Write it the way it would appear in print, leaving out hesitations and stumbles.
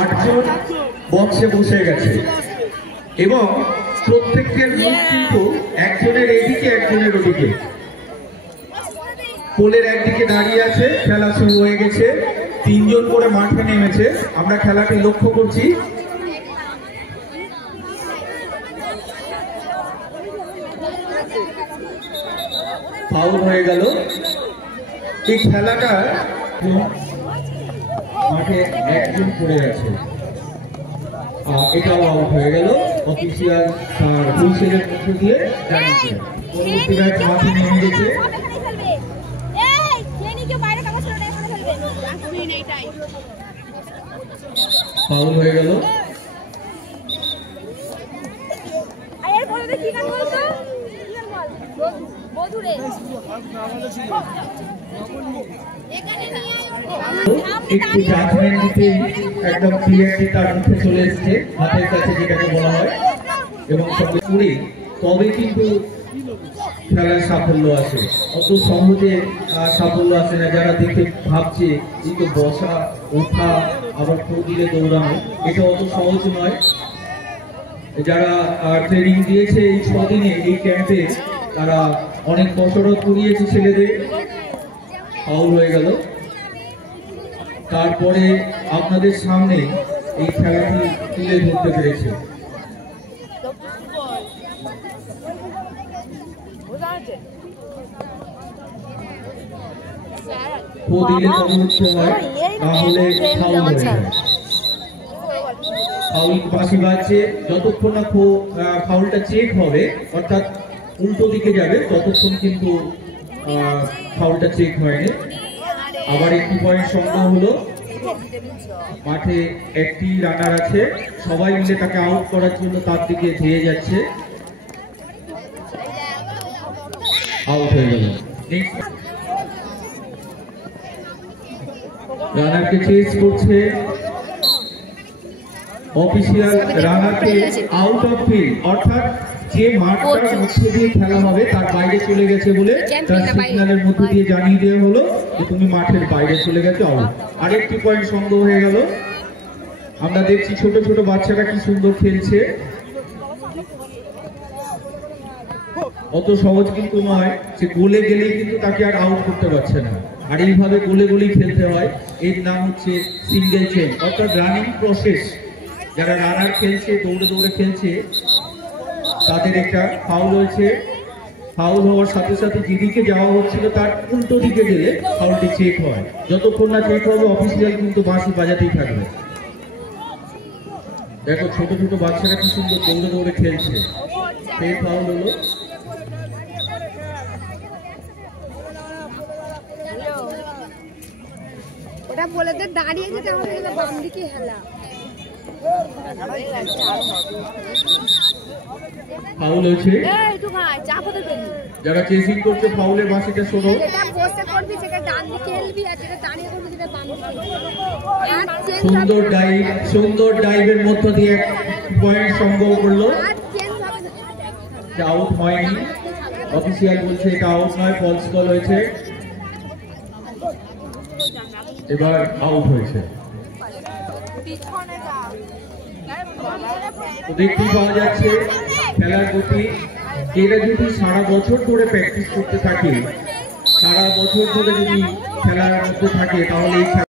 8জন বক্সে বসে গেছে এবং প্রত্যেকের মুখ কিন্তু একজনের এদিকে একজনের ওদিকে। পোলের একদিকে দাঁড়িয়ে আছে, খেলা শুরু হয়ে গেছে, 3 জন করে মাঠে নেমেছে। আমরা খেলাকে লক্ষ্য করছি। ফাউল হয়ে গেল। এই খেলাটা মাঠে একজন পড়ে আছে, এটাও আউট হয়ে গেল। অফিসিয়াল তার হুইসেলের মধ্য দিয়ে জানিয়েছে পরবর্তী ম্যাচ মাঠে নেমে গেছে। ফাউল হয়ে গেল। একটু জাজমেন্ট দিতে একদম ক্লিয়ারলি তার মুখে চলে এসছে, হাতের কাছে যেটাকে বলা হয়, এবং সঙ্গে করে তবে কিন্তু খেলার সাফল্য আছে। অত সহজে সাফল্য আসে না। যারা দেখে ভাবছে এই তো বসা ওঠা আবার ফো দিলে দৌড়ানো, এটা অত সহজ নয়। যারা ট্রেনিং দিয়েছে এই 6 দিনে এই ক্যাম্পে, তারা অনেক কসরত করিয়েছে ছেলেদের। ফাউল হয়ে গেল। তারপরে আপনাদের সামনে এই খেলাটি তুলে ধরতে পেরেছে। দিলে পরবর্তী হয়, তাহলে ফাউল হয়ে যায়। ফাউল বাঁশি বাজছে, যতক্ষণ না ফাউলটা চেক হবে, অর্থাৎ উল্টো দিকে যাবে, ততক্ষণ কিন্তু ফাউলটা চেক হয়নি। আবার একটি পয়েন্ট সংগ্রহ হলো। মাঠে একটি রানার আছে, সবাই মিলে তাকে আউট করার জন্য তার দিকে ধেয়ে যাচ্ছে। আউট হয়ে গেল। রানারকে চেস করছে অফিসিয়াল, রানারকে আউট অফ ফিল্ড, অর্থাৎ যে মাঠটার মধ্য দিয়ে খেলা হবে তার বাইরে চলে গেছে বলে তার সিগন্যালের মধ্য দিয়ে জানিয়ে দেওয়া হলো যে তুমি মাঠের বাইরে চলে গেছো, আউট। আরেকটি পয়েন্ট সংগ্রহ হয়ে গেল। আমরা দেখছি ছোট ছোট বাচ্চারা কি সুন্দর খেলছে। অত সহজ কিন্তু নয় যে গোলে গেলেই কিন্তু তাকে আর আউট করতে পারছে না, আর এইভাবে গোলে গোলেই খেলতে হয়। এর নাম হচ্ছে সিঙ্গেল চেঞ্জ, অর্থাৎ রানিং প্রসেস। যারা রানার খেলছে, দৌড়ে দৌড়ে খেলছে, তাদের একটা ফাউল হয়েছে। ফাউল হওয়ার সাথে সাথে যেদিকে যাওয়া হচ্ছিল তার উল্টো দিকে গেলে ফাউলটি চেক হয়। যতক্ষণ না চেক হবে অফিসিয়াল কিন্তু বাঁশি বাজাতেই থাকবে। দেখো ছোট ছোট বাচ্চারা কি সুন্দর দৌড়ে দৌড়ে খেলছে। সেই ফাউল হলো। ওটা বলে দে দাঁড়িয়ে যেতে হবে, বাম দিকে হেলা। ফাউল হয়েছে। যারা চেসিং করছে ফাউলের বাঁশিটা শোনো। যেটা বসে করবি সেটা ডান দিকে হেলবি, আর যেটা দাঁড়িয়ে করবি সেটা বাম দিকে। সুন্দর ডাইভের মধ্য দিয়ে এক পয়েন্ট সংগ্রহ করলো। আউট হয়নি, অফিসিয়াল বলছে এটা আউট নয়, ফলস কল হয়েছে। এবার আউট হয়েছে। দেখতেই পাওয়া যাচ্ছে খেলার গতি। এরা যদি সারা বছর ধরে প্র্যাকটিস করতে থাকে, সারা বছর ধরে যদি খেলার মধ্যে থাকে, তাহলে